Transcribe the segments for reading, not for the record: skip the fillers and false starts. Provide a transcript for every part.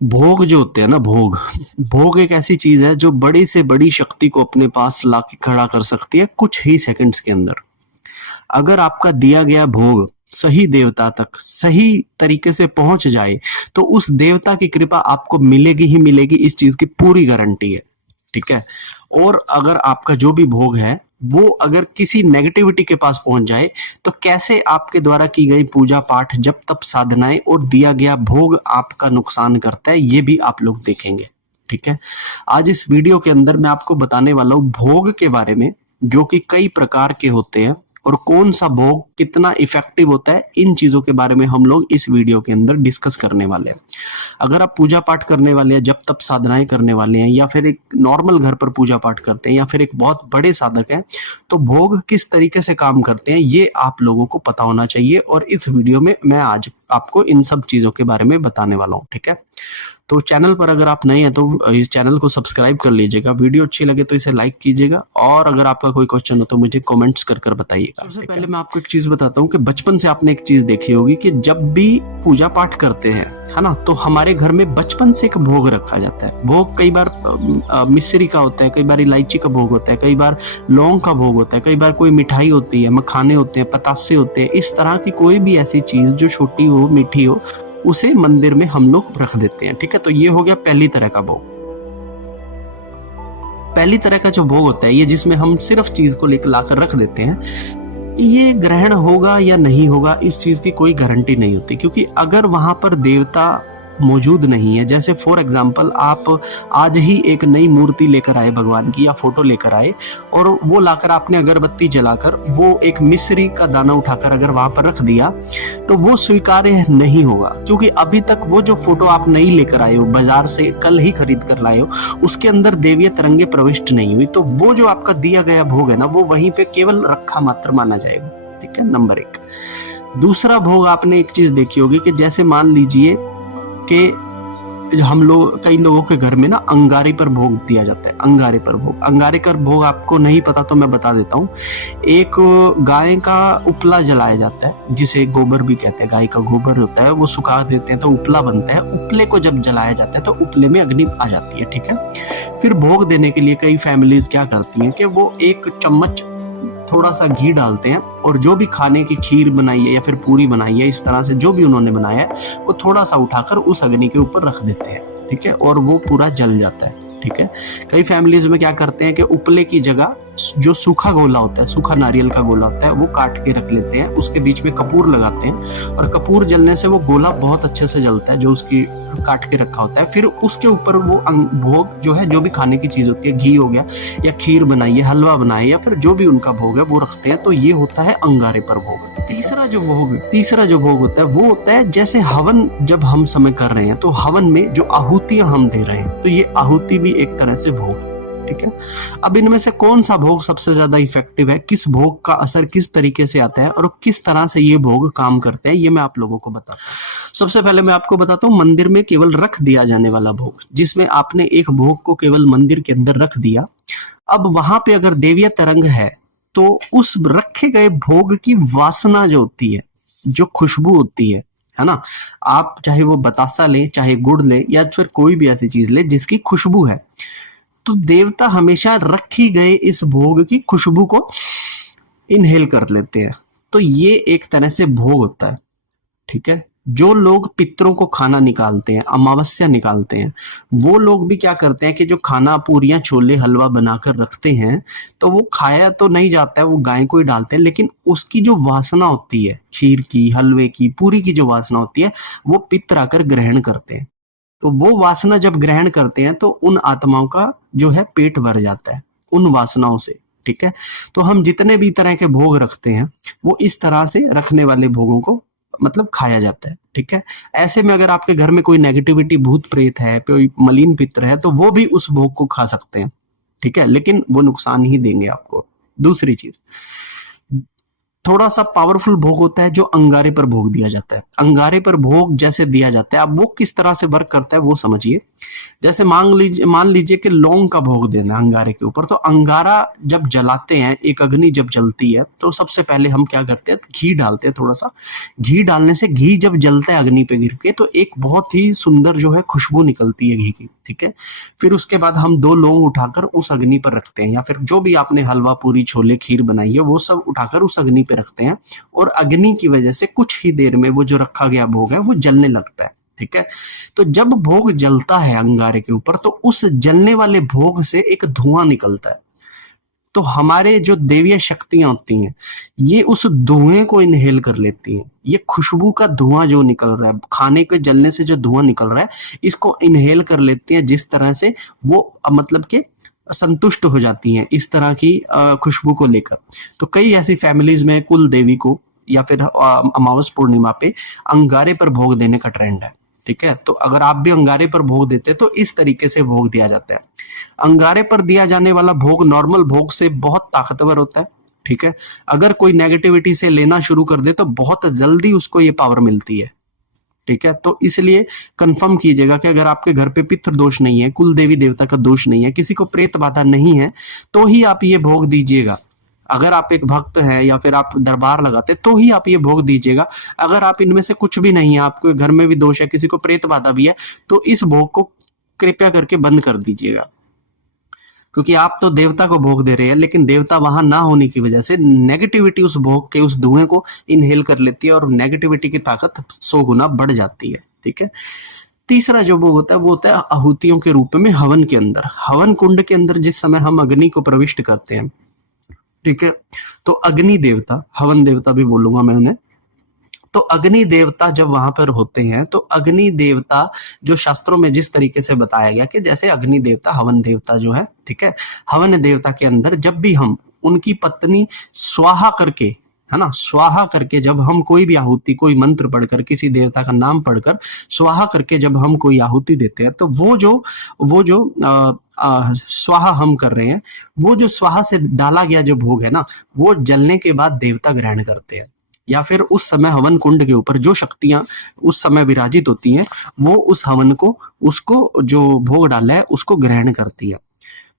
भोग जो होते हैं ना, भोग भोग एक ऐसी चीज है जो बड़ी से बड़ी शक्ति को अपने पास लाके खड़ा कर सकती है कुछ ही सेकंड्स के अंदर। अगर आपका दिया गया भोग सही देवता तक सही तरीके से पहुंच जाए तो उस देवता की कृपा आपको मिलेगी ही मिलेगी, इस चीज की पूरी गारंटी है। ठीक है। और अगर आपका जो भी भोग है वो अगर किसी नेगेटिविटी के पास पहुंच जाए तो कैसे आपके द्वारा की गई पूजा पाठ जब तप साधनाएं और दिया गया भोग आपका नुकसान करता है, ये भी आप लोग देखेंगे। ठीक है। आज इस वीडियो के अंदर मैं आपको बताने वाला हूं भोग के बारे में, जो कि कई प्रकार के होते हैं और कौन सा भोग कितना इफेक्टिव होता है, इन चीजों के बारे में हम लोग इस वीडियो के अंदर डिस्कस करने वाले हैं। अगर आप पूजा पाठ करने वाले हैं, जब तप साधनाएं करने वाले हैं, या फिर एक नॉर्मल घर पर पूजा पाठ करते हैं, या फिर एक बहुत बड़े साधक हैं, तो भोग किस तरीके से काम करते हैं ये आप लोगों को पता होना चाहिए। और इस वीडियो में मैं आज आपको इन सब चीजों के बारे में बताने वाला हूँ। ठीक है। तो चैनल पर अगर आप नए हैं तो इस चैनल को सब्सक्राइब कर लीजिएगा, वीडियो अच्छी लगे तो इसे लाइक कीजिएगा, और अगर आपका कोई क्वेश्चन हो तो मुझे कमेंट्स कर कर बताइएगा। सबसे पहले मैं आपको एक चीज बताता हूँ कि बचपन से आपने एक चीज देखी होगी कि जब भी पूजा पाठ करते हैं, है ना, तो हमारे घर में बचपन से एक भोग रखा जाता है। भोग कई बार मिश्री का होता है, कई बार इलायची का भोग होता है, कई बार लौंग का भोग होता है, कई बार कोई मिठाई होती है, मखाने होते हैं, पतासे होते हैं। इस तरह की कोई भी ऐसी चीज जो छोटी हो, मीठी हो, उसे मंदिर में हम लोग रख देते हैं। ठीक है। तो ये हो गया पहली तरह का भोग। पहली तरह का जो भोग होता है ये जिसमें हम सिर्फ चीज को लेकर लाकर रख देते हैं, ये ग्रहण होगा या नहीं होगा इस चीज की कोई गारंटी नहीं होती, क्योंकि अगर वहां पर देवता मौजूद नहीं है, जैसे फॉर एग्जाम्पल आप आज ही एक नई मूर्ति लेकर आए भगवान की, या फोटो लेकर आए, और वो लाकर आपने अगरबत्ती जलाकर वो एक मिश्री का दाना उठाकर अगर वहां पर रख दिया तो वो स्वीकार्य नहीं होगा, क्योंकि अभी तक वो जो फोटो आप नई लेकर आए हो, बाजार से कल ही खरीद कर लाए हो, उसके अंदर देवीय तरंगे प्रविष्ट नहीं हुई, तो वो जो आपका दिया गया भोग है ना, वो वहीं पे केवल रखा मात्र माना जाएगा। ठीक है, नंबर एक। दूसरा भोग आपने एक चीज देखी होगी कि जैसे मान लीजिए कि हम लोग, कई लोगों के घर में ना अंगारे पर भोग दिया जाता है। अंगारे पर भोग, अंगारे का भोग आपको नहीं पता तो मैं बता देता हूँ। एक गाय का उपला जलाया जाता है, जिसे गोबर भी कहते हैं, गाय का गोबर होता है, वो सुखा देते हैं तो उपला बनता है। उपले को जब जलाया जाता है तो उपले में अग्नि आ जाती है। ठीक है। फिर भोग देने के लिए कई फैमिलीज क्या करती हैं कि वो एक चम्मच थोड़ा सा घी डालते हैं, और जो भी खाने की खीर बनाई है या फिर पूरी बनाई है, इस तरह से जो भी उन्होंने बनाया है, वो थोड़ा सा उठाकर उस अग्नि के ऊपर रख देते हैं। ठीक है। और वो पूरा जल जाता है। ठीक है। कई फैमिलीज में क्या करते हैं कि उपले की जगह जो सूखा गोला होता है, सूखा नारियल का गोला होता है, वो काट के रख लेते हैं, उसके बीच में कपूर लगाते हैं, और कपूर जलने से वो गोला बहुत अच्छे से जलता है जो उसकी काट के रखा होता है। फिर उसके ऊपर वो भोग जो है, जो भी खाने की चीज होती है, घी हो गया या खीर बनाई है, हलवा बनाए, या फिर जो भी उनका भोग है वो रखते हैं। तो ये होता है अंगारे पर भोग। तीसरा जो भोग होता है वो होता है जैसे हवन जब हम समय कर रहे हैं, तो हवन में जो आहुतियां हम दे रहे हैं, तो ये आहुति भी एक तरह से भोग। ठीक है। अब इनमें से कौन सा भोग सबसे ज्यादा इफेक्टिव है, किस भोग का असर किस तरीके से आता है, और किस तरह से ये भोग काम करते हैं, ये मैं आप लोगों को बताता हूँ। सबसे पहले मैं आपको बताता हूँ मंदिर में केवल रख दिया जाने वाला भोग, जिसमें आपने एक भोग को केवल मंदिर के अंदर रख दिया। अब वहां पे अगर देवीय तरंग है तो उस रखे गए भोग की वासना जो होती है, जो खुशबू होती है ना, आप चाहे वो बतासा लें, चाहे गुड़ लें, या फिर कोई भी ऐसी चीज लें जिसकी खुशबू है, तो देवता हमेशा रखी गए इस भोग की खुशबू को इनहेल कर लेते हैं। तो ये एक तरह से भोग होता है। ठीक है। जो लोग पितरों को खाना निकालते हैं, अमावस्या निकालते हैं, वो लोग भी क्या करते हैं कि जो खाना, पूरियां, छोले, हलवा बनाकर रखते हैं, तो वो खाया तो नहीं जाता है, वो गाय को ही डालते हैं, लेकिन उसकी जो वासना होती है, खीर की, हलवे की, पूरी की जो वासना होती है, वो पितर आकर ग्रहण करते हैं। तो वो वासना जब ग्रहण करते हैं तो उन आत्माओं का जो है पेट भर जाता है उन वासनाओं से। ठीक है। तो हम जितने भी तरह के भोग रखते हैं वो इस तरह से रखने वाले भोगों को मतलब खाया जाता है। ठीक है। ऐसे में अगर आपके घर में कोई नेगेटिविटी, भूत प्रेत है, कोई मलिन पित्र है, तो वो भी उस भोग को खा सकते हैं। ठीक है। लेकिन वो नुकसान ही देंगे आपको। दूसरी चीज, थोड़ा सा पावरफुल भोग होता है जो अंगारे पर भोग दिया जाता है। अंगारे पर भोग जैसे दिया जाता है, अब वो किस तरह से वर्क करता है वो समझिए। जैसे मान लीजिए कि लौंग का भोग देना है अंगारे के ऊपर, तो अंगारा जब जलाते हैं, एक अग्नि जब जलती है, तो सबसे पहले हम क्या करते हैं, घी डालते हैं। थोड़ा सा घी डालने से, घी जब जलता है अग्नि पे गिर के, तो एक बहुत ही सुंदर जो है खुशबू निकलती है घी की, ठीक है। फिर उसके बाद हम 2 लौंग उठाकर उस अग्नि पर रखते हैं, या फिर जो भी आपने हलवा पूरी छोले खीर बनाई है वो सब उठाकर उस अग्नि पे रखते हैं, और अग्नि की वजह से कुछ ही देर में वो जो रखा गया भोग है वो जलने लगता है, ठीक है। तो जब भोग जलता है अंगारे के ऊपर, तो उस जलने वाले भोग से एक धुआं निकलता है। तो हमारे जो देवीय शक्तियां होती हैं, ये उस धुएं को इनहेल कर लेती हैं। ये खुशबू का धुआं जो निकल रहा है, खाने के जलने से जो धुआं निकल रहा है, इसको इनहेल कर लेती हैं, जिस तरह से वो मतलब कि संतुष्ट हो जाती हैं इस तरह की खुशबू को लेकर। तो कई ऐसी फैमिलीज में कुल देवी को या फिर अमावस पूर्णिमा पे अंगारे पर भोग देने का ट्रेंड है, ठीक है। तो अगर आप भी अंगारे पर भोग देते तो इस तरीके से भोग दिया जाता है। अंगारे पर दिया जाने वाला भोग नॉर्मल भोग से बहुत ताकतवर होता है, ठीक है। अगर कोई नेगेटिविटी से लेना शुरू कर दे तो बहुत जल्दी उसको ये पावर मिलती है, ठीक है। तो इसलिए कंफर्म कीजिएगा कि अगर आपके घर पे पितृ दोष नहीं है, कुल देवी देवता का दोष नहीं है, किसी को प्रेत बाधा नहीं है, तो ही आप ये भोग दीजिएगा। अगर आप एक भक्त हैं या फिर आप दरबार लगाते तो ही आप ये भोग दीजिएगा। अगर आप इनमें से कुछ भी नहीं है, आपके घर में भी दोष है, किसी को प्रेत बाधा भी है, तो इस भोग को कृपया करके बंद कर दीजिएगा। क्योंकि आप तो देवता को भोग दे रहे हैं, लेकिन देवता वहां ना होने की वजह से नेगेटिविटी उस भोग के उस धुएं को इनहेल कर लेती है और नेगेटिविटी की ताकत 100 गुना बढ़ जाती है, ठीक है। तीसरा जो भोग होता है वो होता है आहुतियों के रूप में हवन के अंदर। हवन कुंड के अंदर जिस समय हम अग्नि को प्रविष्ट करते हैं, ठीक है, तो अग्नि देवता, हवन देवता भी बोलूंगा मैं उन्हें, तो अग्नि देवता जब वहां पर होते हैं, तो अग्नि देवता जो शास्त्रों में जिस तरीके से बताया गया कि जैसे अग्नि देवता हवन देवता जो है, ठीक है, हवन देवता के अंदर जब भी हम उनकी पत्नी स्वाहा करके, है ना, स्वाहा करके जब हम कोई भी आहुति, कोई मंत्र पढ़कर, किसी देवता का नाम पढ़कर स्वाहा करके जब हम कोई आहुति देते हैं, तो वो जो स्वाहा हम कर रहे हैं, वो जो स्वाहा से डाला गया जो भोग है ना, वो जलने के बाद देवता ग्रहण करते हैं, या फिर उस समय हवन कुंड के ऊपर जो शक्तियां उस समय विराजित होती हैं, वो उस हवन को, उसको जो भोग डाला है उसको ग्रहण करती है।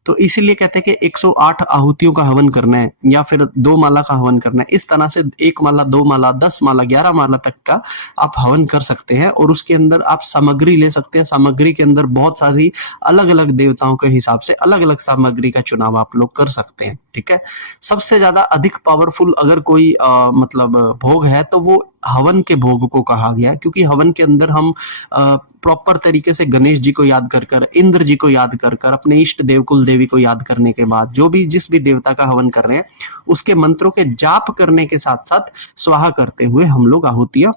तो इसीलिए कहते हैं कि 108 आहुतियों का हवन करना है, या फिर 2 माला का हवन करना है। इस तरह से 1 माला, 2 माला, 10 माला, 11 माला तक का आप हवन कर सकते हैं, और उसके अंदर आप सामग्री ले सकते हैं। सामग्री के अंदर बहुत सारी अलग अलग देवताओं के हिसाब से अलग अलग सामग्री का चुनाव आप लोग कर सकते हैं, ठीक है। सबसे ज्यादा अधिक पावरफुल अगर कोई मतलब भोग है तो वो हवन के भोग को कहा गया, क्योंकि हवन के अंदर हम प्रॉपर तरीके से गणेश जी को याद कर कर, इंद्र जी को याद कर कर, अपने इष्ट देव कुल देवी को याद करने के बाद जो भी जिस भी देवता का हवन कर रहे हैं उसके मंत्रों के जाप करने के साथ साथ स्वाहा करते हुए हम लोग आहुतियां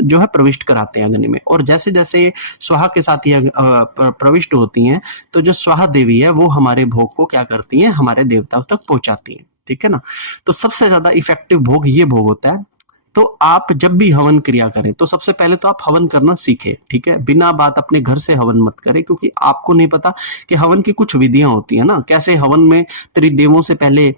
जो है प्रविष्ट कराते हैं अग्नि में। और जैसे जैसे स्वाहा के साथ ये प्रविष्ट होती हैं, तो जो स्वाहा देवी है वो हमारे भोग को क्या करती हैं, हमारे देवताओं तक पहुंचाती हैं, ठीक है ना। तो सबसे ज्यादा इफेक्टिव भोग ये भोग होता है। तो आप जब भी हवन क्रिया करें तो सबसे पहले तो आप हवन करना सीखें, ठीक है। बिना बात अपने घर से हवन मत करें, क्योंकि आपको नहीं पता कि हवन की कुछ विधियां होती है ना। कैसे हवन में त्रिदेवों से पहले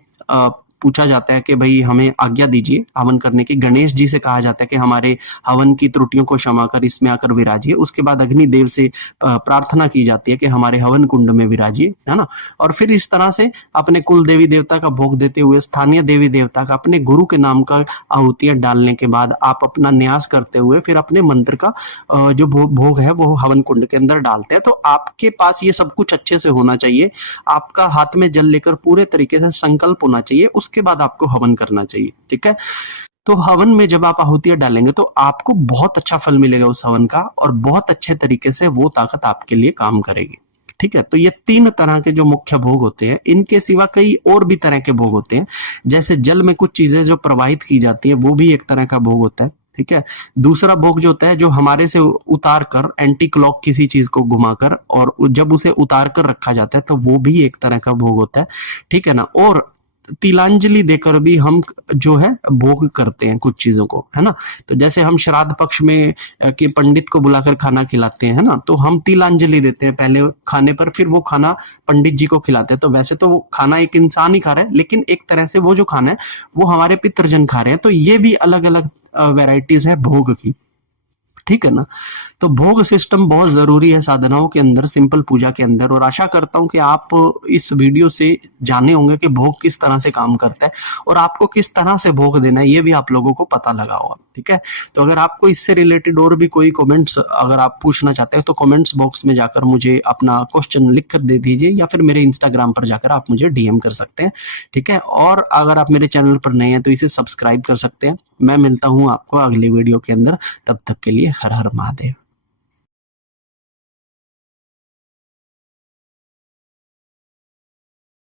पूछा जाता है कि भाई हमें आज्ञा दीजिए हवन करने की। गणेश जी से कहा जाता है कि हमारे हवन की त्रुटियों को क्षमा कर इसमें आकर विराजिए। उसके बाद अग्निदेव से प्रार्थना की जाती है कि हमारे हवन कुंड में विराजिए, है ना। और फिर इस तरह से अपने कुल देवी देवता का भोग देते हुए, स्थानीय देवी देवता का, अपने गुरु के नाम का आहुतियां डालने के बाद आप अपना न्यास करते हुए फिर अपने मंत्र का जो भोग है वो हवन कुंड के अंदर डालते हैं। तो आपके पास ये सब कुछ अच्छे से होना चाहिए, आपका हाथ में जल लेकर पूरे तरीके से संकल्प होना चाहिए, उसके बाद आपको हवन करना चाहिए, ठीक है। तो हवन में जब आप आहुतियां डालेंगे तो आपको बहुत अच्छा फल मिलेगा उस हवन का, और बहुत अच्छे तरीके से वो ताकत आपके लिए काम करेगी, ठीक है। तो ये 3 तरह के जो मुख्य भोग होते हैं। इनके सिवा कई और भी तरह के भोग होते हैं, जैसे जल में कुछ चीजें जो प्रवाहित की जाती है वो भी एक तरह का भोग होता है, ठीक है। दूसरा भोग जो होता है जो हमारे से उतार कर, एंटी क्लॉक किसी चीज को घुमाकर और जब उसे उतार कर रखा जाता है, तो वो भी एक तरह का भोग होता है, ठीक है ना। और तिलांजलि देकर भी हम जो है भोग करते हैं कुछ चीजों को, है ना। तो जैसे हम श्राद्ध पक्ष में के पंडित को बुलाकर खाना खिलाते हैं, है ना, तो हम तिलांजलि देते हैं पहले खाने पर, फिर वो खाना पंडित जी को खिलाते हैं। तो वैसे तो वो खाना एक इंसान ही खा रहा है, लेकिन एक तरह से वो जो खाना है वो हमारे पितृजन खा रहे हैं। तो ये भी अलग अलग वैरायटीज है भोग की, ठीक है ना। तो भोग सिस्टम बहुत जरूरी है साधनाओं के अंदर, सिंपल पूजा के अंदर। और आशा करता हूं कि आप इस वीडियो से जाने होंगे कि भोग किस तरह से काम करता है और आपको किस तरह से भोग देना है, ये भी आप लोगों को पता लगा होगा, ठीक है। तो अगर आपको इससे रिलेटेड और भी कोई कमेंट्स अगर आप पूछना चाहते हैं तो कमेंट्स बॉक्स में जाकर मुझे अपना क्वेश्चन लिख कर दे दीजिए, या फिर मेरे इंस्टाग्राम पर जाकर आप मुझे डीएम कर सकते हैं, ठीक है। और अगर आप मेरे चैनल पर नए हैं तो इसे सब्सक्राइब कर सकते हैं। मैं मिलता हूं आपको अगले वीडियो के अंदर, तब तक के लिए हर हर महादेव।